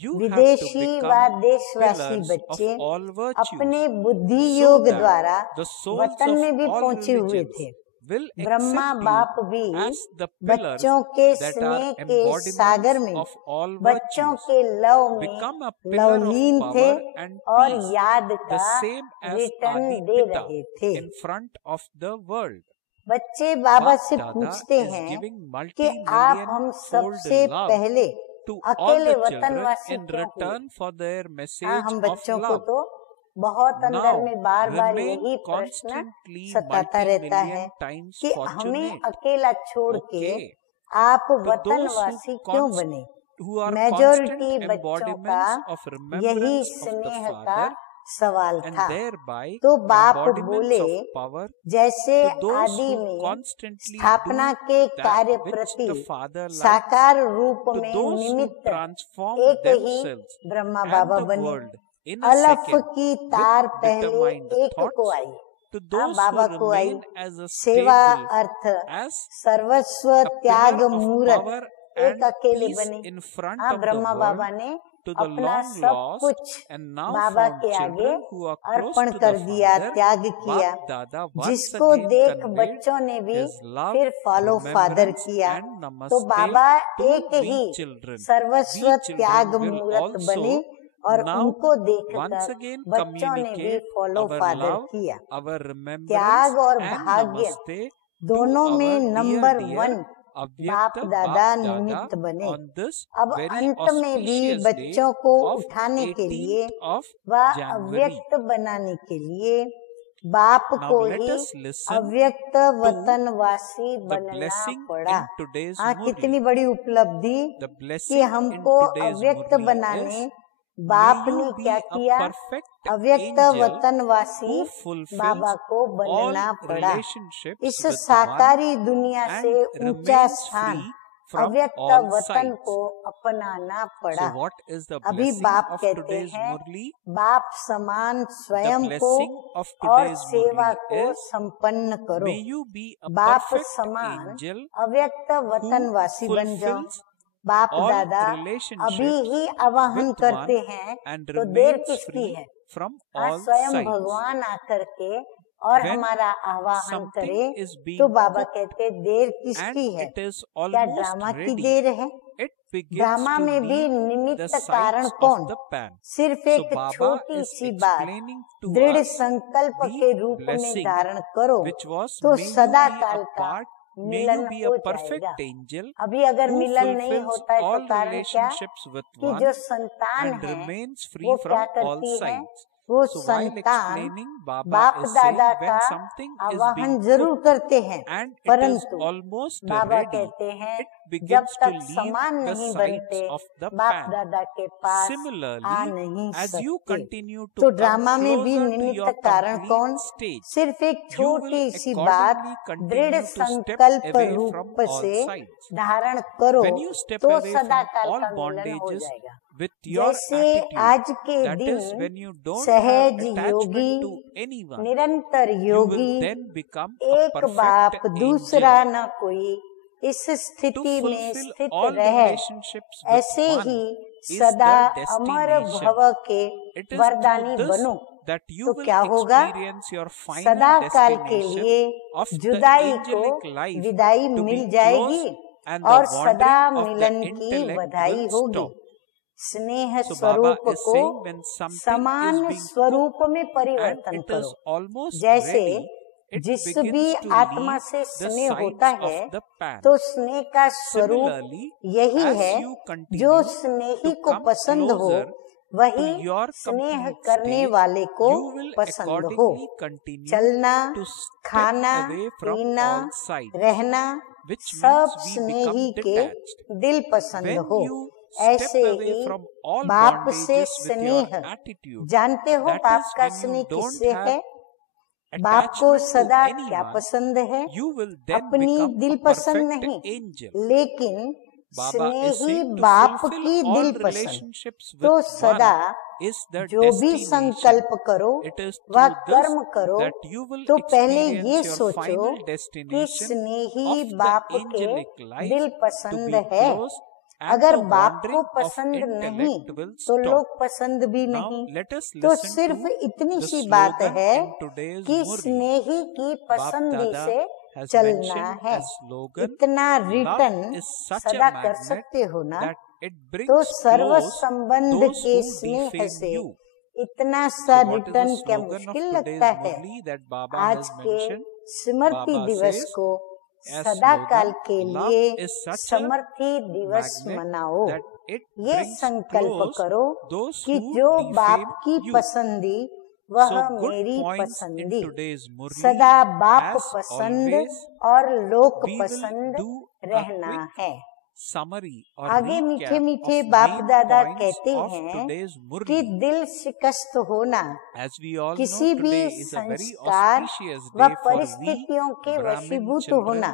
You have to विदेशी व become देशवासी pillars बच्चे of all virtues अपने बुद्धि so योग that द्वारा the souls वतन of में भी all पहुंचे हुए religions थे। will ब्रह्मा accept बाप you भी as the pillars बच्चों के that स्नेह are के सागर embodiments में of all बच्चों virtues. के लव में Become a pillar of Lovleen थे power and और peace, याद the का same as रिटर्न Adi दे Pita रहे थे। in front of the world. बच्चे बाबा Bap से Dada पूछते is हैं giving कि आप multi-million हम fold सबसे love पहले to all अकेले the children वतनवासी in क्यों हुए? return for their हाँ, message हम of बच्चों को love. तो बहुत अंदर Now, में बार बार remain यही प्रश्न constantly सताता रहता है multi-million times कि हमें fortunate. अकेला छोड़ के Okay. आप To those वतनवासी क्यों बने? who are मेजोरिटी constant बच्चों का embodiments of यही remembrance of the स्नेह का Father सवाल and था। thereby तो बाप embodiments बोले of power जैसे to those आदि who में constantly स्थापना do के that कार्य which प्रति the Father likes, साकार रूप to में those who निमित्त transform एक ही themselves Brahma and Baba the बने। world in a अलफ second की तार with पहले determined एक को thoughts, आई, to हाँ those बाबा who को आई। remain as a सेवा stable अर्थ as सर्वस्व a त्याग pillar of मूर्त power एक and अकेले peace बने। in front हाँ of the ब्रह्मा world, बाबा ने to the अपना long सब lost कुछ and now बाबा found के आगे children who are close Arpan to कर the दिया, Father, त्याग किया, Bap Dada once जिसको again देख conveyed बच्चों ने भी his love, फिर फॉलो फादर remembrance किया। and तो namaste बाबा to एक we ही children. सर्वस्व We त्याग children will मूर्त बने also और now उनको once देखकर again बच्चों ने भी communicate follow our father love, किया। our remembrance त्याग और and भाग्य namaste दोनों to में our नंबर dear 1 बाप Avyakta दादा Bap निमित्त Dada बने। on this अब very अंत में भी auspicious day बच्चों को of उठाने के लिए 18th of व January. अव्यक्त बनाने के लिए बाप Now को let ही us listen अव्यक्त वतनवासी the बनना blessing पड़ा। in today's हाँ, Murli. कितनी बड़ी उपलब्धि The कि blessing in हमको today's अव्यक्त Murli बनाने is, बाप may ने you be क्या a किया, perfect अव्यक्त angel वतनवासी who fulfills बाबा को all बनना पड़ा। relationships इस with one साकारी दुनिया and से ऊंचा remains स्थान free from अव्यक्त all वतन sides. को अपनाना पड़ा। So what is the अभी blessing बाप of कहते today's हैं Murli? बाप समान The स्वयं को blessing of और today's सेवा Murli को is, संपन्न करो। may you be a बाप perfect समान angel अव्यक्त who वतनवासी बन जाओ। fulfills बाप all दादा अभी relationships ही आवाहन with करते one हैं and तो देर remains किसकी free है? from हाँ, all स्वयं sides. भगवान आकर के और When हमारा आवाहन something करे is being तो बाबा cooked कहते देर and किसकी है? it is क्या almost ड्रामा की ready, देर है? it begins ड्रामा to में भी leave the निमित्त कारण sides कौन? of the pan. सिर्फ So एक Baba छोटी is सी बात explaining to दृढ़ us संकल्प the के रूप में blessing धारण करो which was, तो may you सदा be काल a का part, may Milan you be हो a perfect जाएगा। angel अभी अगर who मिलन नहीं fulfills होता है तो all कारण क्या? relationships with कि one जो संतान and है remains free वो क्या from all करती है? sides. वो So while संतान explaining, Baba बाप is saying दादा when का something is आवाहन being जरूर cooked करते हैं, and it is परंतु almost बाबा ready, कहते हैं it जब begins to तक leave समान the नहीं sides बनते of the बाप pan. दादा के पास आ Similarly, नहीं as you सकते। continue to तो come ड्रामा में भी closer to निमित्त your कारण कौन? complete stage, सिर्फ एक you will छोटी सी बात accordingly दृढ़ continue to step संकल्प away रूप from all से sides. धारण करो When you step तो away सदा from काल all का मिलन हो bondages जाएगा। with your जैसे attitude, आज के that दिन is when you don't have सहज attachment योगी, to anyone, निरंतर you will Yogi, then become a एक बाप perfect दूसरा angel न कोई, इस to स्थिति में fulfill स्थित all रहे। relationships with ऐसे one ही is सदा the अमर destination. भव के It is वरदानी through this बनो। that you तो will क्या होगा? experience your final सदा काल के destination लिए of the जुदाई को angelic life विदाई to be मिल close जाएगी and और the सदा wandering of the मिलन की intellect बधाई will होगी। stop. स्नेह So Baba स्वरूप is को saying when something is समान being स्वरूप में and परिवर्तन it is करो। almost जैसे ready, it जिस begins भी to आत्मा leave से the स्नेह sides होता of है the pan. तो स्नेह का स्वरूप Similarly, यही as है, you continue जो स्नेही to को come पसंद हो closer वही to your स्नेह complete करने stage, वाले को you will पसंद हो। accordingly continue चलना, to step खाना, away from पीना, all sides, रहना which सब means we स्नेही become के detached. दिल पसंद When हो। you step ऐसे away ही from all बाप से bondages with your स्नेह, attitude, जानते हो that बाप is का when स्नेह you don't किससे have है? बाप को attachment to सदा क्या anyone, पसंद है? you will then अपनी become दिल a पसंद perfect नहीं, angel. लेकिन Baba is Snehi saying to बाप fulfill की all दिल पसंद। relationships तो with सदा one is the जो भी destination. संकल्प करो It is व through this कर्म करो that you will तो पहले ये experience your सोचो final कि destination स्नेही of the बाप के angelic life दिल to पसंद be है। close and अगर the बाप को wandering of पसंद नहीं intellect will तो stop. लोग पसंद भी Now नहीं। let us तो listen सिर्फ to इतनी the सी बात slogan है in today's कि Murli. स्नेही की Bap पसंदी Dada से has चलना mentioned है। as slogan, इतना रिटर्न love is such सदा a कर magnet सकते हो ना, that it brings तो सर्व close संबंध those के who स्नेह defame से you. इतना सा So what is the return क्या slogan of मुश्किल today's लगता है। Murli that Baba आज has के mentioned? स्मृति Baba दिवस says, को as सदा काल slogan, के love लिए is such a समर्थी दिवस magnet मनाओ। that it ये brings संकल्प close करो those कि who जो बाप defame की you. पसंदी वह So good मेरी points in पसंदी। today's Murli. सदा बाप As पसंद always, और लोक we will पसंद do a रहना quick है। summary or आगे मीठे recap मीठे of बाप main दादा points कहते of हैं today's कि Murli. दिल शिकस्त होना As we all किसी know, भी today is a very संस्कार auspicious व day for we परिस्थितियों के Brahmin वशीभूत children, होना,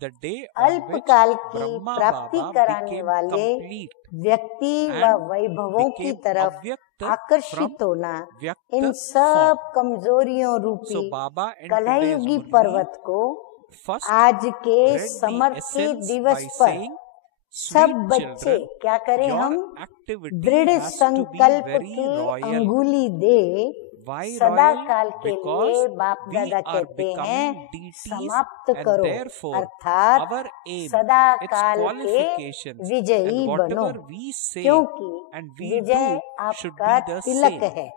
the day on which अल्पकाल की Brahma प्राप्ति Baba कराने became वाले complete व्यक्ति व and वैभवों की became तरफ avyakta from आकर्षित होना, इन Vyakta सब form. कमजोरियों So रूपी Baba in today's कलयुगी Murli पर्वत को first आज के read the समर्थी essence दिवस by पर saying सब Sweet बच्चे children, क्या करें your हम? activity दृढ़ has to be संकल्प very की royal. अंगुली दे Why सदा royal? काल के Because लिए बाप we दादा are कहते हैं becoming deities, समाप्त and करो, therefore अर्थात our aim, सदा its काल के qualifications, विजयी and बनो, whatever we say क्योंकि and we Vijay do should आपका be the तिलक same. है,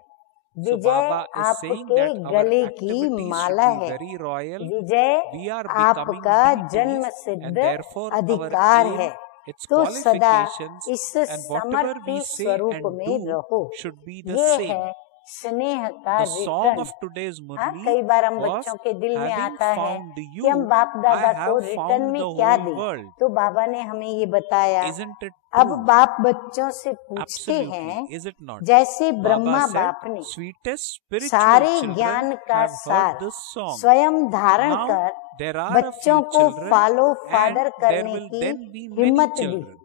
So Vijay Baba is saying आपके that our गले की activities should माला be है, very royal. Vijay We are becoming आपका जन्म deities, सिद्ध and therefore our अधिकार aim, है। its तो सदा qualifications, इस and whatever समर्थी we say स्वरूप and में do रहो। should be the ये same. है स्नेह का The song return. of today's हाँ, Murli कई बार हम was, बच्चों के दिल में having आता है found कि हम you, बाप I दादा को have रिटर्न found में the क्या whole दें, world. तो बाबा ने हमें ये बताया। Isn't it अब true? बाप बच्चों से पूछते Absolutely. हैं, Is it not? जैसे ब्रह्मा Baba said, बाप ने sweetest spiritual सारे children ज्ञान का have heard सार this song. स्वयं धारण Now कर there are a बच्चों few को children, follow and father there करने will की then be many हिम्मत दी। children.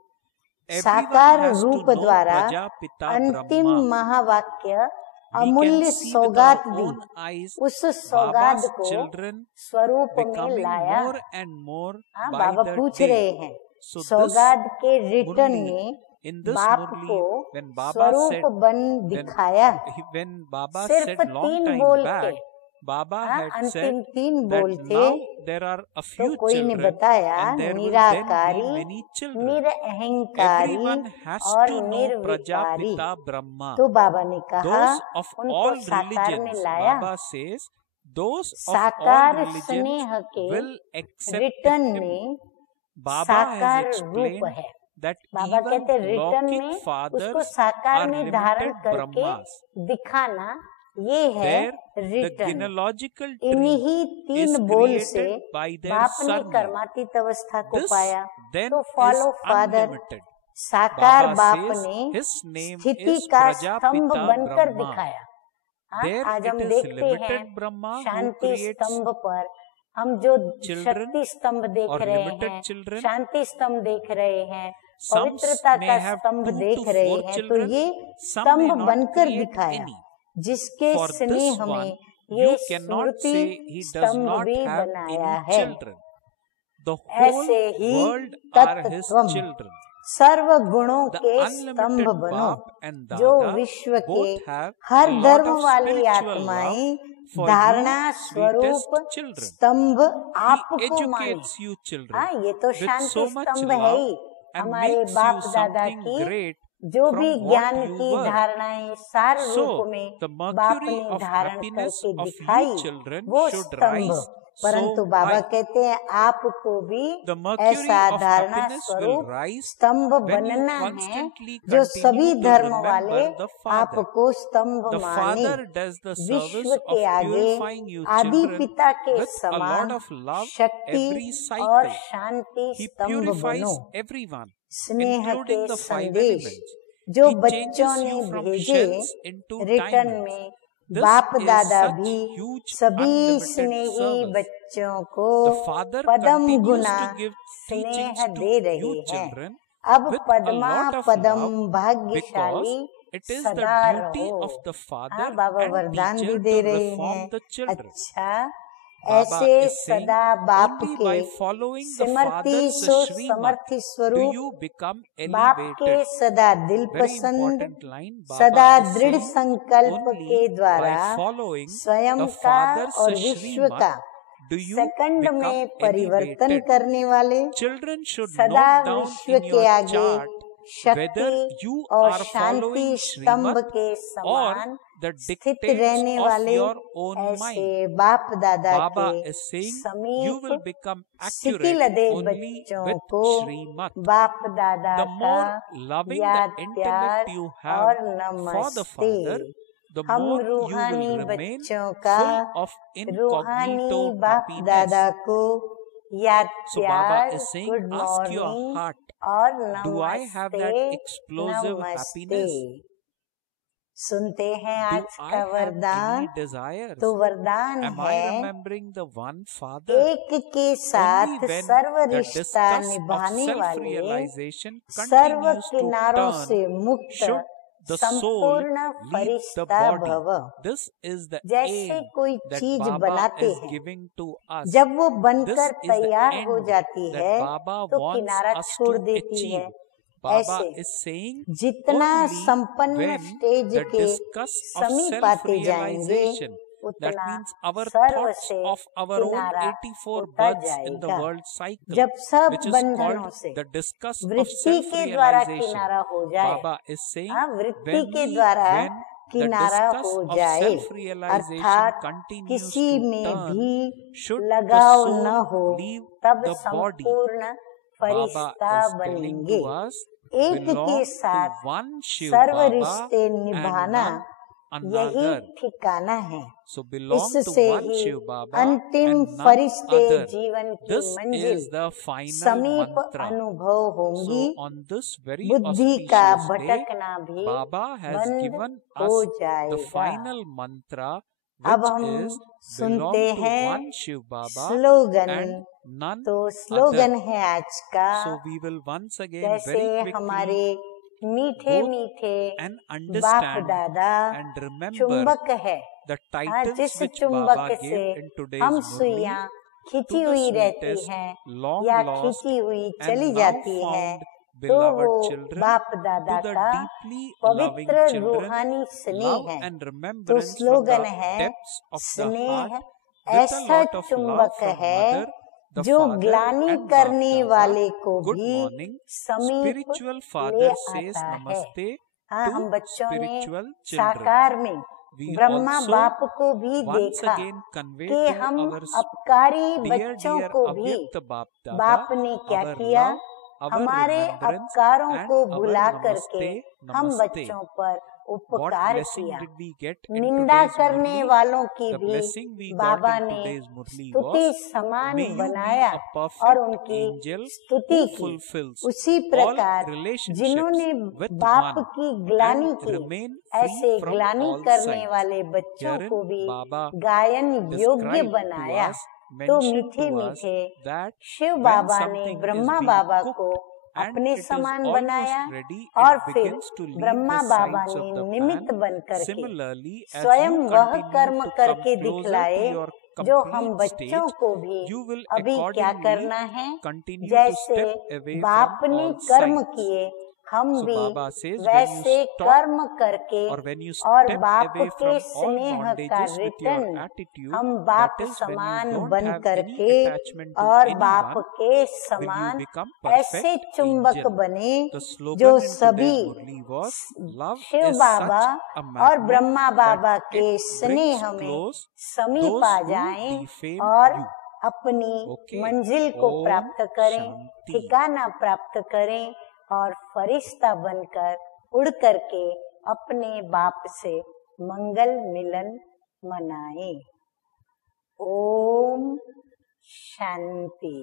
Everyone साकार has to रूप know द्वारा Prajapita अंतिम Brahma. महावाक्य We can अमूल्य see with सौगात our दी, own eyes उस सौगात Baba's को children स्वरूप में becoming लाया। more and more हाँ, by बाबा the पूछ day. रहे हैं, So this सौगात के रिटर्न Murli, में in this बाप Murli, को when Baba स्वरूप said, बन दिखाया। when Baba सिर्फ said long 3 time बोल back, थे, Baba हाँ, had अंतिम said 3 that बोल थे। now there are a तो few कोई ने children बताया, and there will then Nirankari, be many children. निरअहंकारी Everyone has और to know निर्विकारी। Prajapita Brahma. तो बाबा ने कहा, Those of उनको all साकार में religions, लाया। Baba says, those of all साकार religions स्नेह के will accept रिटर्न him. में Baba has साकार रूप explained है। that बाबा even कहते रिटर्न Lokik में उसको fathers साकार are में धारण limited करके Brahmas. दिखाना, ये है There, the return. genealogical tree इन्हीं 3 is बोल से created by their बाप ने surname. कर्मातीत अवस्था को This पाया। then तो is फॉलो फादर unlimited. साकार Baba बाप says ने his name स्थिति is का स्तंभ Prajapita बनकर Brahma. दिखाया। हाँ, There आज it हम is देखते हैं limited Brahma who Shanti creates स्तंभ पर हम जो children शक्ति स्तंभ देख or रहे limited हैं, children. शांति स्तंभ देख रहे हैं, Some पवित्रता may का have स्तंभ 2 to देख रहे 4 हैं, तो children. ये Some may स्तंभ not बनकर create दिखाया, any. जिसके For this स्नेह one, में you ये cannot Smriti say he does स्तंभ not भी have बनाया any है। children. The whole ऐसे ही world are his तत्त्वम children. सर्व गुणों The के स्तंभ unlimited बनो, Bap and जो Dada विश्व के both have her a lot धर्म of वाली spiritual आत्माएं love for धारणा you, स्वरूप sweetest children. स्तंभ He आपको माने। educates you children हाँ, ये तो with शांति so much स्तंभ है love ही। and हमारे makes बाप you दादा something की great जो from भी what ज्ञान you की were. धारणाएं सार So, रूप में the बाप mercury ने of धारण happiness करके of दिखाई, you children वो should स्तंभ। rise परंतु so बाबा high. कहते हैं आपको भी The mercury ऐसा of धारणा happiness will स्वरूप rise स्तंभ when you बनना है, constantly जो continue सभी to धर्म remember वाले the Father. आपको स्तंभ The माने। Father does the service विश्व of के आगे purifying you आदि children पिता के with a समान lot of love शक्ति every और cycle. शांति He स्तंभ purifies बनो। everyone, स्नेह including के the 5 संदेश elements. जो He बच्चों changes ने you from भेजे shells into रिटर्न diamonds. में, This बाप is दादा such भी huge सभी unlimited स्नेही service. बच्चों को The Father Padma continues Guna to give स्नेह teachings दे to रहे you हैं। children अब with a Padma lot of Padma love भाग्यशाली because it is the सदा duty रहो। of the Father हाँ, बाबा and वरदान भी teacher दे to रहे reform हैं। the children. अच्छा, Baba ऐसे is saying सदा बाप only के by following the सिमरती Father's so Shrimat समर्थी do स्वरूप you become बाप के elevated. सदा दिल Very पसंद important line. सदा Baba is दृढ़ saying संकल्प के only द्वारा by following स्वयं the का Father's और विश्व Shrimat का do you सेकंड become में परिवर्तन elevated. करने वाले, Children should सदा note down विश्व in के your आगे chart whether शक्ति you और are शांति following स्तंभ Shrimat के or समान the स्थित dictates रहने of वाले your own mind. ऐसे बाप दादा Baba के is saying you समीप will become sickle accurate they only बच्चों with को Shrimat. बाप दादा The का more loving याद the प्यार intellect you have और for the नमस्ते। Father, the हम more you रूहानी will remain बच्चों का full of रूहानी incognito बाप happiness. दादा को याद So Baba प्यार, is saying, good ask your morning heart, और do I have that नमस्ते explosive नमस्ते। happiness? सुनते हैं Do आज I का have वरदान। any desires? तो वरदान Am I है remembering the one Father? एक के साथ Only when सर्व the रिश्ता disgust of निभाने वाले self-realization सर्व continues to किनारों turn से मुक्त should the soul संपूर्ण leaves the फरिश्ता body. भव। This is the जैसे aim कोई that चीज Baba बनाते is हैं, giving to us. जब वो This बनकर is the तैयार हो end जाती that है Baba तो wants किनारा us छोड़ to देती है। achieve. Baba ऐसे is saying जितना only संपन्न when स्टेज the के discuss of समीप आते जाएंगे self-realization, that उतना means our सर्व thoughts से of our own किनारा 84 होता births in the जाएगा। world cycle, जब सब which is बंधनों called से the discuss of वृत्ति के द्वारा self-realization. किनारा हो जाए, Baba is saying हाँ, वृत्ति when के द्वारा the किनारा discuss हो of जाए, self-realization अर्थात continues किसी to में turn, भी should the लगाव न soul हो, leave तब the body. संपूर्ण Baba फरिश्ता is telling बनेंगे। to us, एक के belong साथ to one Shiv serve Baba रिश्ते and निभाना none यही another. ठिकाना है। So belong to इससे one ही Shiv Baba अंतिम and none फरिश्ते other. जीवन की This मंजिल is the final समीप mantra. अनुभव होंगी। So on this very बुद्धि का auspicious day, भटकना भी Baba has बंद given हो us the जाएगा। final mantra, अब which हम is belong सुनते to हैं one Shiv Baba slogan. and none तो स्लोगन other. है आज का, So we will once again जैसे very quickly हमारे मीठे go मीठे and बाप understand दादा and remember चुंबक है, the हाँ, titles जिस which चुंबक Baba से gave in today's हम Murli सुइयां खींची to the हुई रहती sweetest, हैं long या lost खींची हुई and चली now जाती हैं, found तो वो beloved children, बाप to दादा the का deeply loving पवित्र children, रूहानी स्नेह love है। and तो remembrance from स्लोगन the है depths of the स्नेह heart, with a ऐसा lot of love चुंबक from है Mother, the जो Father ग्लानि and करने Bap Dada. वाले को Good भी morning. समीप Spiritual ले Father says आता है। Namaste हाँ, to हम बच्चों ने spiritual children. साकार में We ब्रह्मा also बाप को भी once देखा again convey कि to हम our अपकारी dear बच्चों dear को भी Avyakt Bap Dada बाप ने क्या our किया, love, our हमारे remembrance अपकारों and को our भुला namaste, करके हम namaste. बच्चों पर What उपकार blessing किया। did we get in निंदा today's करने Murli? वालों की The भी blessing we got Baba in ने today's Murli स्तुति was, समान may you be बनाया a और perfect उनकी angel स्तुति who की। fulfills उसी all प्रकार relationships जिन्होंने with बाप one की ग्लानि and की, remain ऐसे free from ग्लानि all करने sides. वाले बच्चों Herein को भी Baba गायन योग्य described to बनाया। us, तो mentioned मीठे to us मीठे that शिव when बाबा ने something is Brahma being Baba cooked को and अपने it is समान almost बनाया ready, और it फिर begins to leave Brahma the Baba sides ने of the निमित्त pan. बन करके Similarly, as स्वयं you वह continue कर्म to come करके closer to दिखलाए your जो हम complete बच्चों stage, को भी you will अभी क्या accordingly करना है। continue to जैसे step away बाप from ने all कर्म sides. किए, हम So भी Baba says, when you वैसे stop कर्म करके or when you और step बाप away के from all स्नेह का bondages with your return attitude, हम that बाप is when you समान don't बन have any करके attachment to और बाप anyone, के will you समान become ऐसे perfect चुंबक angel. बने The जो slogan in सभी today's Murli was, love Shiv is Baba such a और magnet ब्रह्मा बाबा that के it brings स्नेह में close समीप those आ who जाएं defame और you. अपनी Okay. मंजिल को Om प्राप्त करें, Shanti. ठिकाना प्राप्त करें और फरिश्ता बनकर उड़ करके अपने बाप से मंगल मिलन मनाएं। ओम शांति।